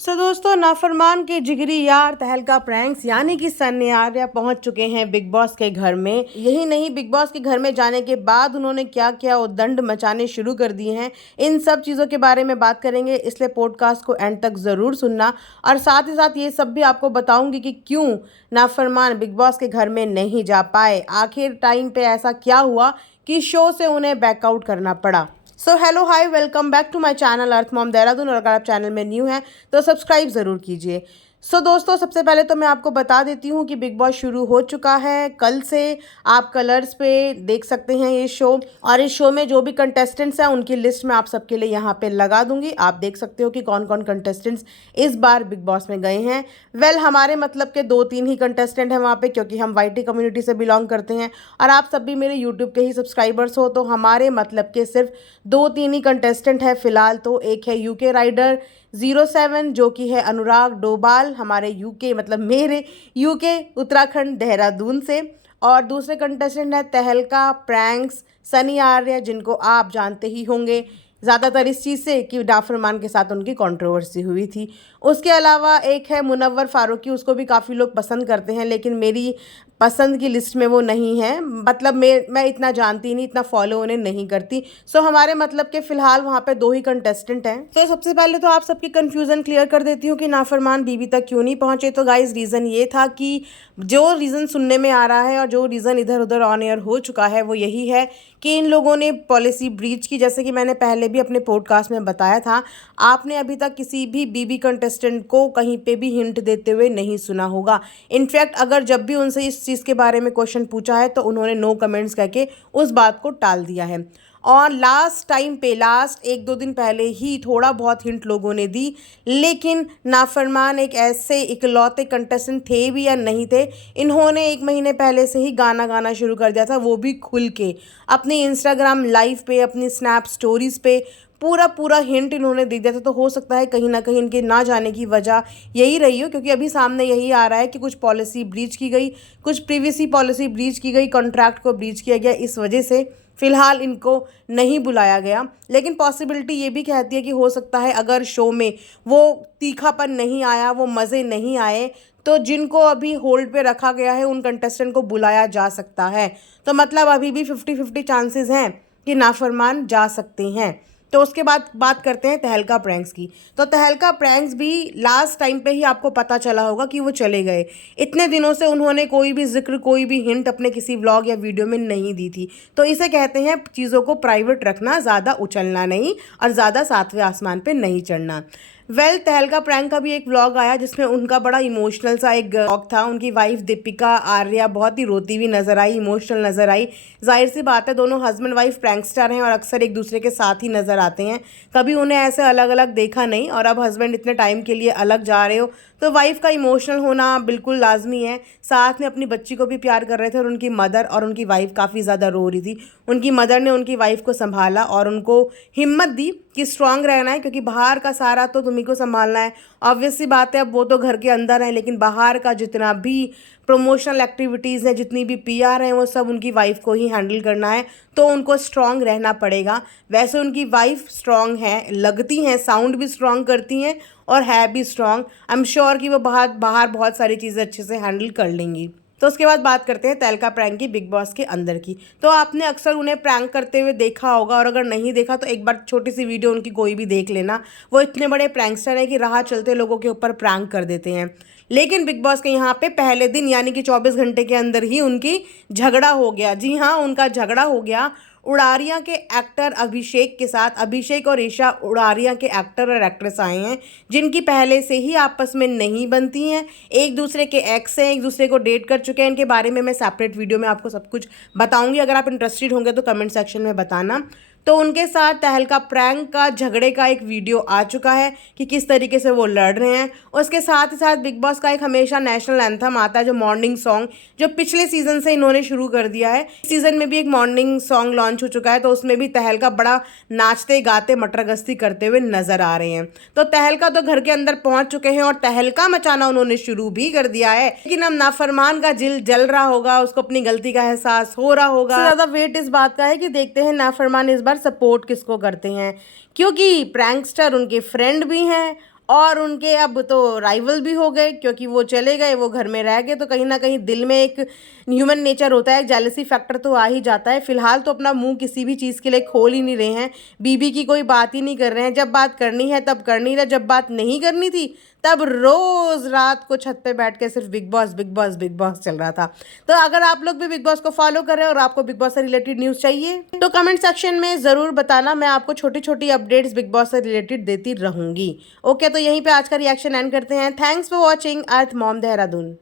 दोस्तों, नाफरमान के जिगरी यार तहलका प्रैंक्स यानी कि सन्नी आर्या पहुंच चुके हैं बिग बॉस के घर में। यही नहीं, बिग बॉस के घर में जाने के बाद उन्होंने क्या क्या उद्दंड मचाने शुरू कर दिए हैं, इन सब चीज़ों के बारे में बात करेंगे। इसलिए पॉडकास्ट को एंड तक ज़रूर सुनना और साथ ही साथ ये सब भी आपको बताऊंगी कि क्यों नाफरमान बिग बॉस के घर में नहीं जा पाए। आखिर टाइम पे ऐसा क्या हुआ कि शो से उन्हें बैकआउट करना पड़ा। Hello hi, welcome back to my channel Earth Mom Dehradun. और अगर आप चैनल में न्यू हैं तो सब्सक्राइब ज़रूर कीजिए। दोस्तों, सबसे पहले तो मैं आपको बता देती हूँ कि बिग बॉस शुरू हो चुका है कल से। आप कलर्स पे देख सकते हैं ये शो, और इस शो में जो भी कंटेस्टेंट्स हैं उनकी लिस्ट मैं आप सबके लिए यहाँ पे लगा दूंगी। आप देख सकते हो कि कौन कौन कंटेस्टेंट्स इस बार बिग बॉस में गए हैं। हमारे मतलब के 2-3 ही कंटेस्टेंट हैं वहाँ पे, क्योंकि हम वाईटी कम्युनिटी से बिलोंग करते हैं और आप सब भी मेरे यूट्यूब के ही सब्सक्राइबर्स हो, तो हमारे मतलब के सिर्फ 2-3 ही कंटेस्टेंट है फिलहाल। तो एक है यूके राइडर 07 जो कि है अनुराग डोभाल, हमारे यूके मतलब मेरे यूके उत्तराखंड देहरादून से। और दूसरे कंटेस्टेंट है तहलका प्रैंक्स सनी आर्य, जिनको आप जानते ही होंगे ज़्यादातर इस चीज़ से कि नाफरमान के साथ उनकी कंट्रोवर्सी हुई थी। उसके अलावा एक है मुनव्वर फारूकी, उसको भी काफ़ी लोग पसंद करते हैं, लेकिन मेरी पसंद की लिस्ट में वो नहीं है। मतलब मैं इतना जानती नहीं, इतना फॉलो उन्हें नहीं करती। हमारे मतलब के फ़िलहाल वहाँ पे 2 ही कंटेस्टेंट हैं। तो सबसे पहले तो आप सबकी कन्फ्यूज़न क्लियर कर देती हूँ कि नाफरमान बीबी तक क्यों नहीं पहुँचे। तो गाइज़, रीज़न ये था कि जो रीज़न सुनने में आ रहा है और जो रीज़न इधर उधर ऑन एयर हो चुका है वो यही है कि इन लोगों ने पॉलिसी ब्रीच की। जैसे कि मैंने पहले भी अपने पॉडकास्ट में बताया था, आपने अभी तक किसी भी बीबी कंटेस्टेंट को कहीं पे भी हिंट देते हुए नहीं सुना होगा। इनफैक्ट अगर जब भी उनसे इस चीज़ के बारे में क्वेश्चन पूछा है तो उन्होंने नो कमेंट्स करके उस बात को टाल दिया है। और लास्ट टाइम पे, लास्ट 1-2 दिन पहले ही थोड़ा बहुत हिंट लोगों ने दी, लेकिन नाफरमान एक ऐसे इकलौते कंटेस्टेंट थे भी या नहीं थे, इन्होंने 1 महीने पहले से ही गाना गाना शुरू कर दिया था, वो भी खुल के अपनी इंस्टाग्राम लाइव पे, अपनी स्नैप स्टोरीज पे पूरा पूरा हिंट इन्होंने दे दिया था। तो हो सकता है कहीं ना कहीं इनके ना जाने की वजह यही रही हो, क्योंकि अभी सामने यही आ रहा है कि कुछ पॉलिसी ब्रीच की गई, कुछ प्रीवियसली पॉलिसी ब्रीच की गई, कॉन्ट्रैक्ट को ब्रीच किया गया, इस वजह से फ़िलहाल इनको नहीं बुलाया गया। लेकिन पॉसिबिलिटी ये भी कहती है कि हो सकता है अगर शो में वो तीखापन नहीं आया, वो मज़े नहीं आए, तो जिनको अभी होल्ड पे रखा गया है उन कंटेस्टेंट को बुलाया जा सकता है। तो मतलब अभी भी 50-50 चांसेस हैं कि नाफरमान जा सकते हैं। तो उसके बाद बात करते हैं तहलका प्रैंक्स की। तो तहलका प्रैंक्स भी लास्ट टाइम पे ही आपको पता चला होगा कि वो चले गए। इतने दिनों से उन्होंने कोई भी जिक्र, कोई भी हिंट अपने किसी व्लॉग या वीडियो में नहीं दी थी। तो इसे कहते हैं चीज़ों को प्राइवेट रखना, ज़्यादा उछलना नहीं और ज़्यादा सातवें आसमान पे नहीं चढ़ना। तहलका प्रैंक का भी एक व्लॉग आया जिसमें उनका बड़ा इमोशनल सा एक व्लॉग था। उनकी वाइफ दीपिका आर्या बहुत ही रोती हुई नजर आई, इमोशनल नजर आई। जाहिर सी बात है, दोनों हस्बैंड वाइफ प्रैंकस्टर हैं और अक्सर एक दूसरे के साथ ही नजर आते हैं। कभी उन्हें ऐसे अलग अलग देखा नहीं, और अब हस्बैंड इतने टाइम के लिए अलग जा रहे हो तो वाइफ का इमोशनल होना बिल्कुल लाजमी है। साथ में अपनी बच्ची को भी प्यार कर रहे थे, और उनकी मदर और उनकी वाइफ काफ़ी ज़्यादा रो रही थी। उनकी मदर ने उनकी वाइफ को संभाला और उनको हिम्मत दी कि स्ट्रांग रहना है, क्योंकि बाहर का सारा तो तुम्ही को संभालना है। ऑब्वियस सी बात है, अब वो तो घर के अंदर है, लेकिन बाहर का जितना भी प्रमोशनल एक्टिविटीज़ हैं, जितनी भी पीआर हैं, वो सब उनकी वाइफ को ही हैंडल करना है। तो उनको स्ट्रांग रहना पड़ेगा। वैसे उनकी वाइफ स्ट्रांग है, लगती हैं, साउंड भी स्ट्रांग करती हैं और है भी स्ट्रांग। आई एम श्योर कि वो बाहर बहुत सारी चीज़ें अच्छे से हैंडल कर लेंगी। तो उसके बाद बात करते हैं तहलका प्रैंक की बिग बॉस के अंदर की। तो आपने अक्सर उन्हें प्रैंक करते हुए देखा होगा, और अगर नहीं देखा तो एक बार छोटी सी वीडियो उनकी कोई भी देख लेना। वो इतने बड़े प्रैंकस्टर हैं कि राह चलते लोगों के ऊपर प्रैंक कर देते हैं। लेकिन बिग बॉस के यहाँ पे पहले दिन यानी कि 24 घंटे के अंदर ही उनकी झगड़ा हो गया। जी हाँ, उनका झगड़ा हो गया उड़ारियाँ के एक्टर अभिषेक के साथ। अभिषेक और ईशा उड़ारियाँ के एक्टर और एक्ट्रेस आए हैं, जिनकी पहले से ही आपस में नहीं बनती हैं, एक दूसरे के एक्स हैं, एक दूसरे को डेट कर चुके हैं। इनके बारे में मैं सेपरेट वीडियो में आपको सब कुछ बताऊंगी, अगर आप इंटरेस्टेड होंगे तो कमेंट सेक्शन में बताना। तो उनके साथ तहलका प्रैंक का झगड़े का एक वीडियो आ चुका है कि किस तरीके से वो लड़ रहे हैं। उसके साथ ही साथ बिग बॉस का एक हमेशा नेशनल एंथम आता है, जो मॉर्निंग सॉन्ग, जो पिछले सीजन से इन्होंने शुरू कर दिया है। इस सीजन में भी एक मॉर्निंग सॉन्ग लॉन्च हो चुका है, तो उसमें भी तहलका बड़ा नाचते गाते मटरगश्ती करते हुए नजर आ रहे हैं। तो तहलका तो घर के अंदर पहुंच चुके हैं और तहलका मचाना उन्होंने शुरू भी कर दिया है। लेकिन अब नाफरमान का दिल जल रहा होगा, उसको अपनी गलती का एहसास हो रहा होगा। ज्यादा वेट इस बात का है कि देखते हैं नाफरमान इस बार सपोर्ट किसको करते हैं, क्योंकि प्रैंकस्टर उनके फ्रेंड भी हैं और उनके अब तो राइवल भी हो गए, क्योंकि वो चले गए, वो घर में रह गए, तो कहीं ना कहीं दिल में एक ह्यूमन नेचर होता है, जेलसी फैक्टर तो आ ही जाता है। फिलहाल तो अपना मुंह किसी भी चीज़ के लिए खोल ही नहीं रहे हैं, बीबी की कोई बात ही नहीं कर रहे हैं। जब बात करनी है तब करनी है, जब बात नहीं करनी थी तब रोज रात को छत पे बैठ के सिर्फ big boss big boss big boss चल रहा था। तो अगर आप लोग भी बिग बॉस को फॉलो कर रहे हैं और आपको बिग बॉस से रिलेटेड न्यूज़ चाहिए तो कमेंट सेक्शन में ज़रूर बताना, मैं आपको छोटी छोटी अपडेट्स बिग बॉस से रिलेटेड देती रहूंगी। ओके, तो यहीं पे आज का रिएक्शन एंड करते हैं। Thanks for watching earth Mom Dehradun.